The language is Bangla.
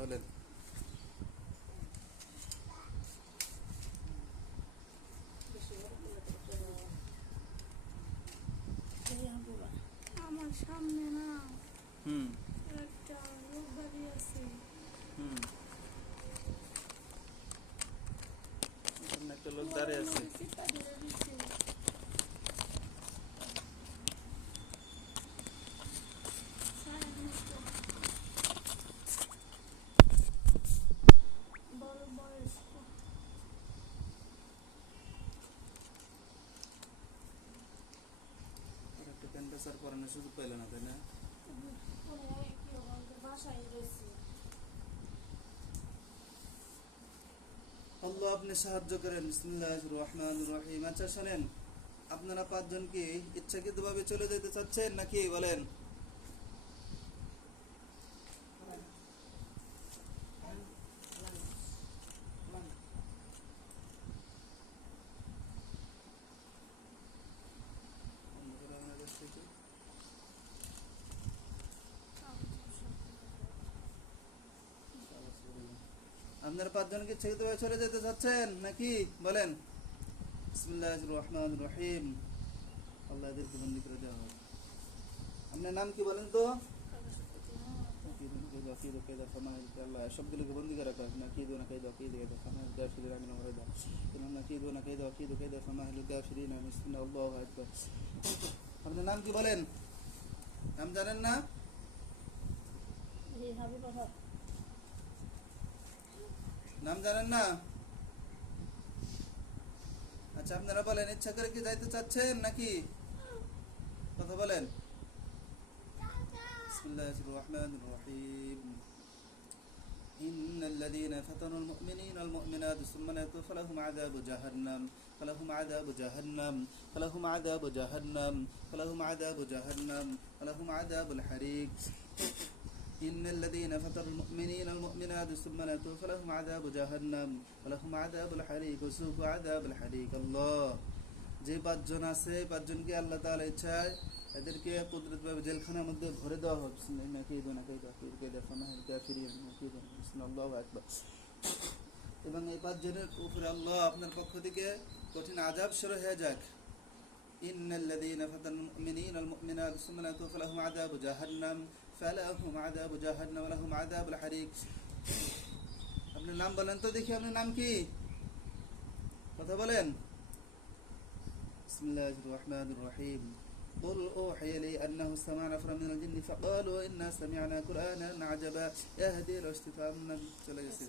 বলেন। আমার সামনে না হুম একটা লোক দাঁড়িয়ে আছে। হুম সামনে একটা লোক দাঁড়িয়ে আছে। চিপা ধরে দিচ্ছে। বড় বয়স আর একটা ক্যান্সার করানোর সুযোগ পাইলে না, তাই না? বাসায় রয়েছে। আল্লাহ আপনি সাহায্য করেন। বিসমিল্লাহির রহমানির রহিম। আচ্ছা শোনেন, আপনারা পাঁচজন কি ইচ্ছাকৃতভাবে চলে যেতে চাচ্ছেন নাকি বলেন? আপনারা পাঁচজন কি ইচ্ছাকৃতভাবে চলে যেতে চাচ্ছেন নাকি বলেন? বিসমিল্লাহির রহমানির রহিম। আল্লাহ এদেরকে বন্দী করে দেওয়া হোক। আপনার নাম কি বলেন তো? আল্লাহ সবগুলোকে বন্দী করে রাখা না। কি দো না কাইদা কি দিয়ে দেখা না গাফিরিন আমিন ওয়াইদা না কি দো না কাইদা কি দো কাইদা ফামাহিল গাফিরিন বিসমিল্লাহ আল্লাহু আকবার। আপনার নাম কি বলেন? নাম জানেন না? নাম জানেন না? আচ্ছা আপনারা বলেন, ইচ্ছা করে কি যাইতে চাচ্ছেন নাকি? কথা বলেন। বিসমিল্লাহির রহমানির রহিম। ইন্নাল লাযীনা ফাতানুল মুমিনিনা ওয়াল মুমিনাতি সুম্মা লা ইয়াতুবু ফালাহুম আযাবু জাহান্নাম ফালাহুম আযাবু জাহান্নাম ফালাহুম আযাবু জাহান্নাম ফালাহুম আযাবু জাহান্নাম ফালাহুম আযাবুল হারিক। ইন্নাল লাযীনা ফাতানুল মুমিনিনা ওয়াল মুমিনাতি সুম্মা লা ইয়াতুবু ফালাহুম আযাবু জাহান্নাম ফালাহুম আযাবুল হারিক ওয়া সুকু আযাবুল হারিক। আল্লাহ, যে পাঁচজন আছে পাঁচজনকে আল্লাহ তাআলা ইচ্ছায় এদেরকে কুদরতভাবে জেলখানার মধ্যে ভরে দেওয়া হবে। এবং এই পাঁচজনের উপরে আল্লাহ আপনার পক্ষ থেকে কঠিন আযাব শুরু হয়ে যাক। ইন্নাল্লাযীনা ফাতানুল মুমিনিনা ওয়াল মুমিনাতি সুম্মা লা ইয়াতুবু ফালাহুম আযাবু জাহান্নাম ফালাহুম আযাবু জাহান্নাম ওয়া লাহুম আযাবুল হারিক। আপনার নাম বলেন তো দেখি, আপনার নাম কি? কথা বলেন। বিসমিল্লাহির রহমানির রহিম। قل أوحي لي أنه استمع نفر من الجن فقالوا إنا سمعنا قرآنا عجبا يهدي إلى الرشد فآمنا. চলে গেছি।